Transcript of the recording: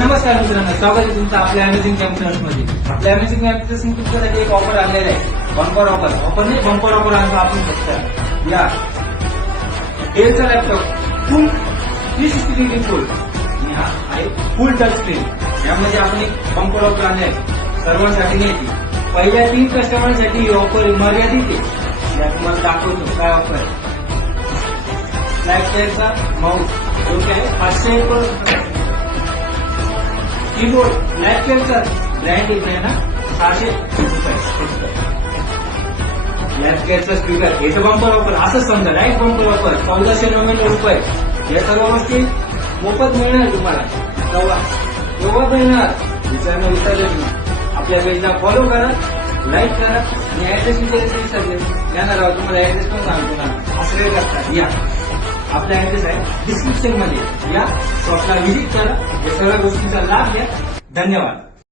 नमस्कार मित्रांनो, स्वागत आहे तुमचं आपल्या अमेझिंग कॅम्प्युटर्स मध्ये. आपल्या अमेझिंग कॅम्प्युटर्स तुमच्यासाठी एक ऑफर आणलेला आहे. बंपर ऑफर नाही, बंपर ऑफर आणतो आपण फक्त. या डेलचा लॅपटॉप फुल 360 डिग्री फुल आणि हा आहे फुल टच स्क्रीन. यामध्ये आपण एक बंपर ऑफर आणले आहे, सर्वांसाठी नाही ती. पहिल्या 3 कस्टमरसाठी ही ऑफर मर्यादित आहे. या तुम्हाला दाखवतो काय ऑफर आहे. लॅपटॉपचा माऊस जो काय 500 कीबोर्ड लॅपटॉपचा ब्रँड येत आहे ना, 600 रुपये. लॅपटॉपचा स्पीकर याचं बंपर ऑफर असं समजा, डायरेक्ट बंपर ऑफर 1499 रुपये. या सर्व गोष्टी मोफत मिळणार तुम्हाला. तेव्हा मिळणार विचारणं आपल्या पेजला फॉलो करा, लाईक करा आणि ऍड्रेस विचारायचे जाणार आहोत. तुम्हाला ऍड्रेस पण सांगतो ना, असं काय करतात. या आपला ऍड्रेस आहे डिस्क्रिप्शन मध्ये. या शॉपला व्हिजिट करा, या सगळ्या गोष्टींचा लाभ घ्या. धन्यवाद.